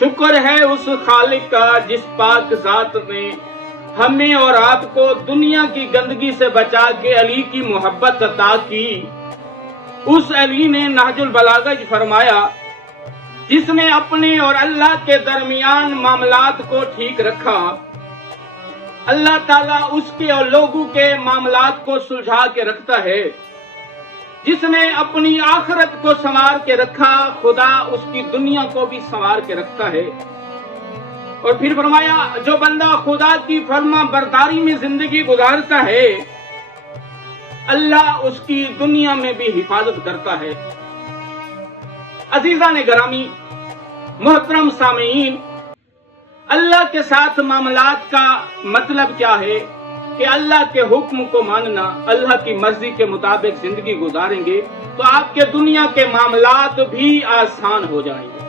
شکر ہے اس خالق کا جس پاک ذات نے ہمیں اور آپ کو دنیا کی گندگی سے بچا کے علی کی محبت عطا کی۔ اس علی نے نہج البلاغہ فرمایا، جس نے اپنے اور اللہ کے درمیان معاملات کو ٹھیک رکھا، اللہ تعالیٰ اس کے اور لوگوں کے معاملات کو سلجھا کے رکھتا ہے۔ جس نے اپنی آخرت کو سنوار کے رکھا، خدا اس کی دنیا کو بھی سنوار کے رکھتا ہے۔ اور پھر فرمایا، جو بندہ خدا کی فرما برداری میں زندگی گزارتا ہے، اللہ اس کی دنیا میں بھی حفاظت کرتا ہے۔ عزیزان گرامی، محترم سامعین، اللہ کے ساتھ معاملات کا مطلب کیا ہے کہ اللہ کے حکم کو ماننا، اللہ کی مرضی کے مطابق زندگی گزاریں گے تو آپ کے دنیا کے معاملات بھی آسان ہو جائیں گے۔